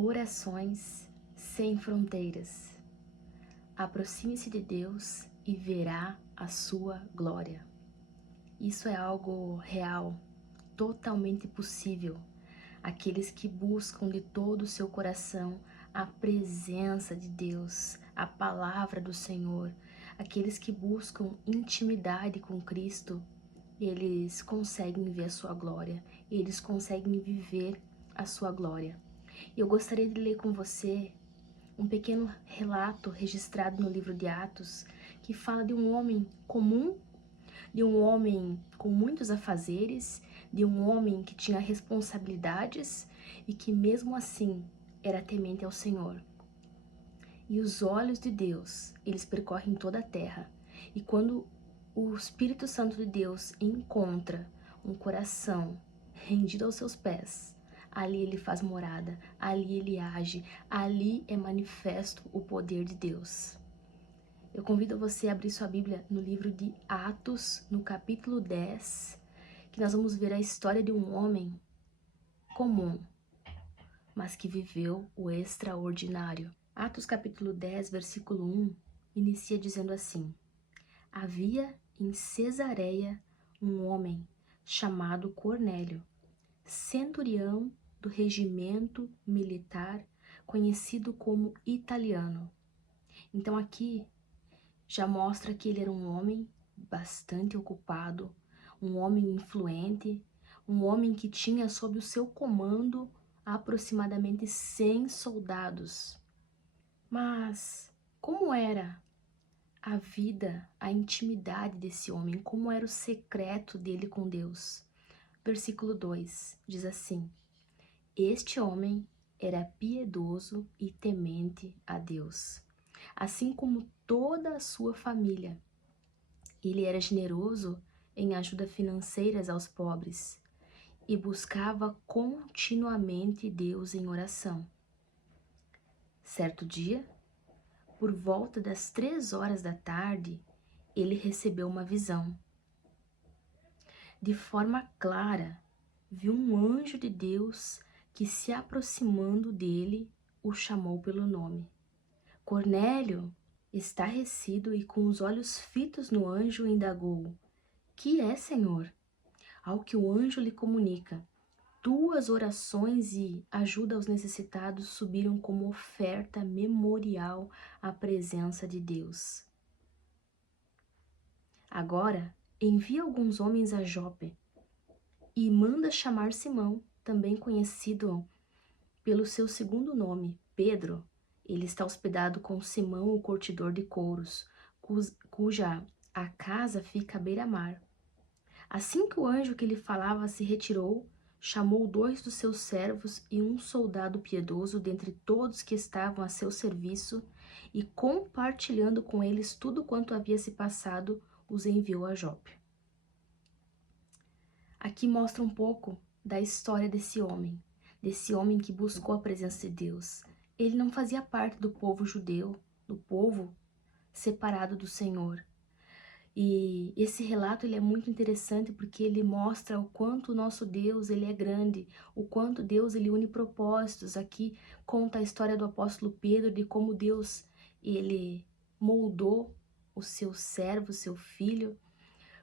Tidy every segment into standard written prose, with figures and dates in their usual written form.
Orações sem fronteiras. Aproxime-se de Deus e verá a sua glória. Isso é algo real, totalmente possível. Aqueles que buscam de todo o seu coração a presença de Deus, a palavra do Senhor, aqueles que buscam intimidade com Cristo, eles conseguem ver a sua glória, eles conseguem viver a sua glória. Eu gostaria de ler com você um pequeno relato registrado no livro de Atos, que fala de um homem comum, de um homem com muitos afazeres, de um homem que tinha responsabilidades e que mesmo assim era temente ao Senhor. E os olhos de Deus, eles percorrem toda a terra. E quando o Espírito Santo de Deus encontra um coração rendido aos seus pés, ali ele faz morada, ali ele age, ali é manifesto o poder de Deus. Eu convido você a abrir sua Bíblia no livro de Atos, no capítulo 10, que nós vamos ver a história de um homem comum, mas que viveu o extraordinário. Atos capítulo 10, versículo 1, inicia dizendo assim: Havia em Cesareia um homem chamado Cornélio, centurião do regimento militar conhecido como Italiano. Então aqui já mostra que ele era um homem bastante ocupado, um homem influente, um homem que tinha sob o seu comando aproximadamente 100 soldados. Mas como era a vida, a intimidade desse homem, como era o secreto dele com Deus? Versículo 2 diz assim: Este homem era piedoso e temente a Deus, assim como toda a sua família. Ele era generoso em ajuda financeiras aos pobres e buscava continuamente Deus em oração. Certo dia, por volta das 3 horas da tarde, ele recebeu uma visão. De forma clara, viu um anjo de Deus que, se aproximando dele, o chamou pelo nome. Cornélio, estarrecido e com os olhos fitos no anjo, indagou: Que é, Senhor? Ao que o anjo lhe comunica: Tuas orações e ajuda aos necessitados subiram como oferta memorial à presença de Deus. Agora, envia alguns homens a Jope e manda chamar Simão, também conhecido pelo seu segundo nome, Pedro. Ele está hospedado com Simão, o curtidor de couros, cuja a casa fica à beira-mar. Assim que o anjo que lhe falava se retirou, chamou 2 dos seus servos e um soldado piedoso dentre todos que estavam a seu serviço, e, compartilhando com eles tudo quanto havia se passado, os enviou a Jope. Aqui mostra um pouco da história desse homem que buscou a presença de Deus. Ele não fazia parte do povo judeu, do povo separado do Senhor. E esse relato ele é muito interessante porque ele mostra o quanto o nosso Deus ele é grande, o quanto Deus ele une propósitos. Aqui conta a história do apóstolo Pedro, de como Deus ele moldou o seu servo, o seu filho.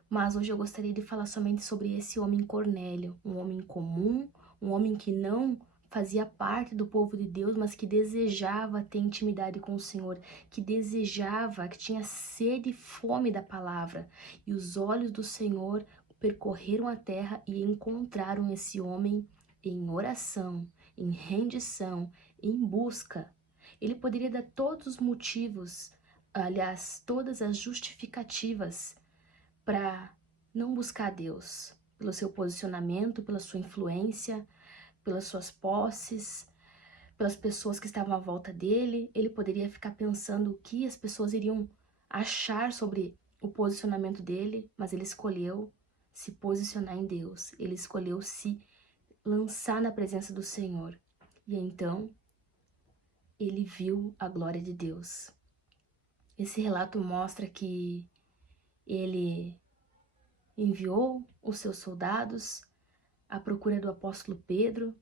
Mas hoje eu gostaria de falar somente sobre esse homem Cornélio, um homem comum, um homem que não fazia parte do povo de Deus, mas que desejava ter intimidade com o Senhor, que desejava, que tinha sede e fome da palavra. E os olhos do Senhor percorreram a terra e encontraram esse homem em oração, em rendição, em busca. Ele poderia dar todos os motivos, aliás, todas as justificativas para não buscar Deus, pelo seu posicionamento, pela sua influência, pelas suas posses, pelas pessoas que estavam à volta dele. Ele poderia ficar pensando o que as pessoas iriam achar sobre o posicionamento dele, mas ele escolheu se posicionar em Deus, ele escolheu se lançar na presença do Senhor. E então, ele viu a glória de Deus. Esse relato mostra que ele enviou os seus soldados à procura do apóstolo Pedro,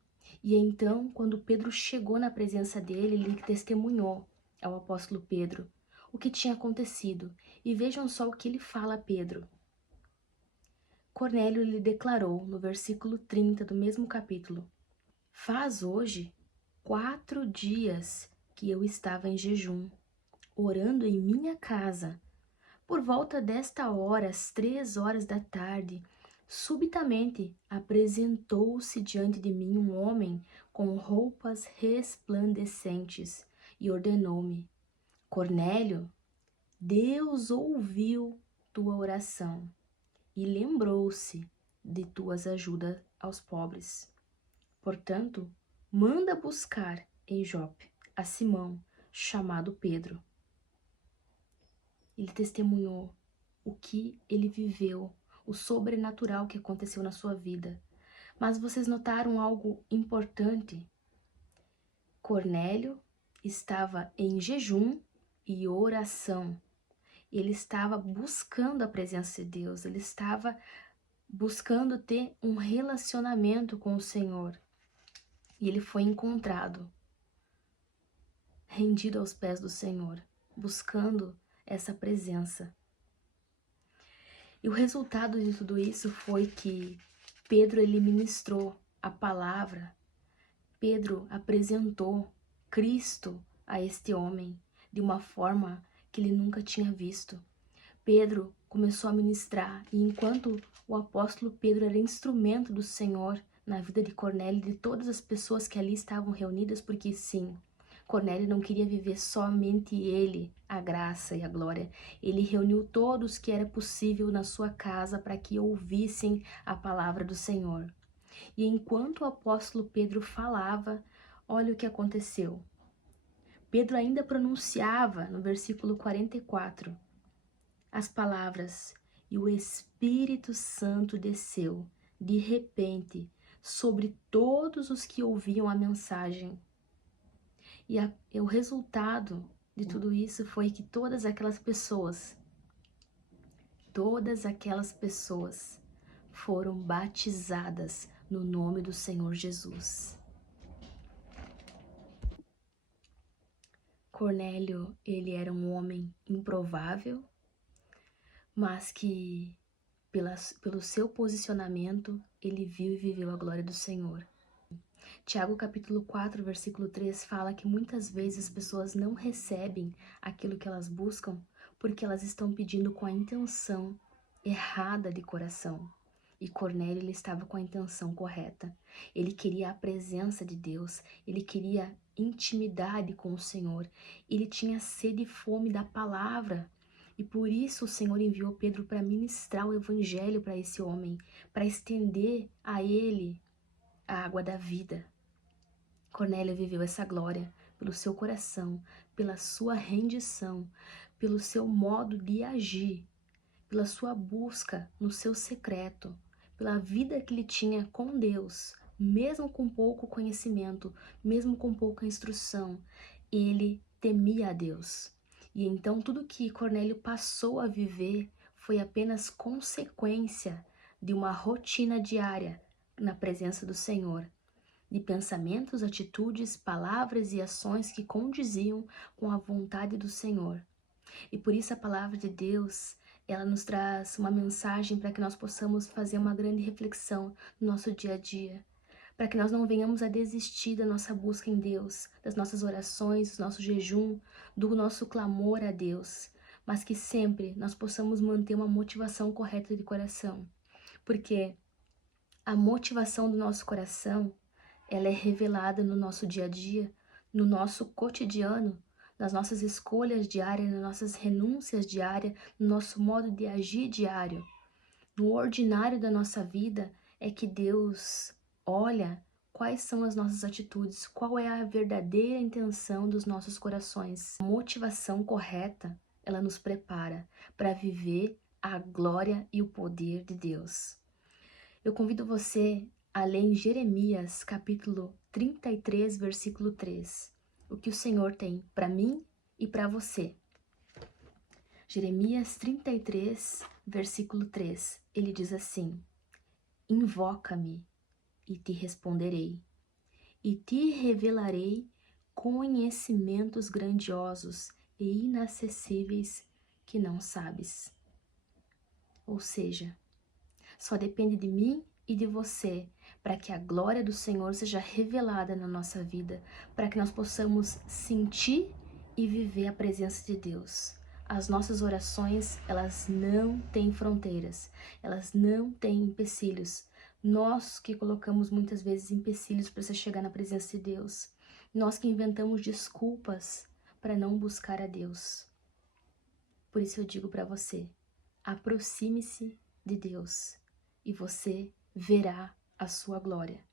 E então, quando Pedro chegou na presença dele, ele testemunhou ao apóstolo Pedro o que tinha acontecido. E vejam só o que ele fala a Pedro. Cornélio lhe declarou, no versículo 30 do mesmo capítulo: Faz hoje 4 dias que eu estava em jejum, orando em minha casa. Por volta desta hora, às 3 horas da tarde, subitamente apresentou-se diante de mim um homem com roupas resplandecentes e ordenou-me: Cornélio, Deus ouviu tua oração e lembrou-se de tuas ajudas aos pobres. Portanto, manda buscar em Jope a Simão, chamado Pedro. Ele testemunhou o que ele viveu, o sobrenatural que aconteceu na sua vida. Mas vocês notaram algo importante? Cornélio estava em jejum e oração. Ele estava buscando a presença de Deus, ele estava buscando ter um relacionamento com o Senhor. E ele foi encontrado, rendido aos pés do Senhor, buscando essa presença. E o resultado de tudo isso foi que Pedro ele ministrou a palavra. Pedro apresentou Cristo a este homem de uma forma que ele nunca tinha visto. Pedro começou a ministrar, e enquanto o apóstolo Pedro era instrumento do Senhor na vida de Cornélio e de todas as pessoas que ali estavam reunidas, porque sim, Cornélio não queria viver somente ele, a graça e a glória. Ele reuniu todos que era possível na sua casa para que ouvissem a palavra do Senhor. E enquanto o apóstolo Pedro falava, olha o que aconteceu. Pedro ainda pronunciava no versículo 44 as palavras: e o Espírito Santo desceu, de repente, sobre todos os que ouviam a mensagem. E o resultado de tudo isso foi que todas aquelas pessoas foram batizadas no nome do Senhor Jesus. Cornélio, ele era um homem improvável, mas que pelo seu posicionamento, ele viu e viveu a glória do Senhor. Tiago capítulo 4, versículo 3 fala que muitas vezes as pessoas não recebem aquilo que elas buscam porque elas estão pedindo com a intenção errada de coração. E Cornélio, ele estava com a intenção correta. Ele queria a presença de Deus, ele queria intimidade com o Senhor, ele tinha sede e fome da palavra. E por isso o Senhor enviou Pedro para ministrar o evangelho para esse homem, para estender a ele a água da vida. Cornélio viveu essa glória pelo seu coração, pela sua rendição, pelo seu modo de agir, pela sua busca no seu secreto, pela vida que ele tinha com Deus, mesmo com pouco conhecimento, mesmo com pouca instrução, ele temia a Deus. E então tudo que Cornélio passou a viver foi apenas consequência de uma rotina diária na presença do Senhor, de pensamentos, atitudes, palavras e ações que condiziam com a vontade do Senhor. E por isso a palavra de Deus, ela nos traz uma mensagem para que nós possamos fazer uma grande reflexão no nosso dia a dia, para que nós não venhamos a desistir da nossa busca em Deus, das nossas orações, do nosso jejum, do nosso clamor a Deus, mas que sempre nós possamos manter uma motivação correta de coração, porque a motivação do nosso coração, ela é revelada no nosso dia a dia, no nosso cotidiano, nas nossas escolhas diárias, nas nossas renúncias diárias, no nosso modo de agir diário. No ordinário da nossa vida é que Deus olha quais são as nossas atitudes, qual é a verdadeira intenção dos nossos corações. A motivação correta, ela nos prepara para viver a glória e o poder de Deus. Eu convido você a ler em Jeremias, capítulo 33, versículo 3, o que o Senhor tem para mim e para você. Jeremias 33, versículo 3, ele diz assim: Invoca-me e te responderei, e te revelarei conhecimentos grandiosos e inacessíveis que não sabes. Ou seja, só depende de mim e de você para que a glória do Senhor seja revelada na nossa vida, para que nós possamos sentir e viver a presença de Deus. As nossas orações, elas não têm fronteiras, elas não têm empecilhos. Nós que colocamos muitas vezes empecilhos para você chegar na presença de Deus. Nós que inventamos desculpas para não buscar a Deus. Por isso eu digo para você, aproxime-se de Deus e você verá a sua glória.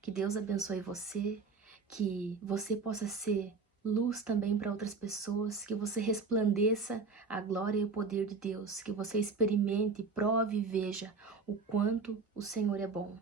Que Deus abençoe você, que você possa ser luz também para outras pessoas, que você resplandeça a glória e o poder de Deus, que você experimente, prove e veja o quanto o Senhor é bom.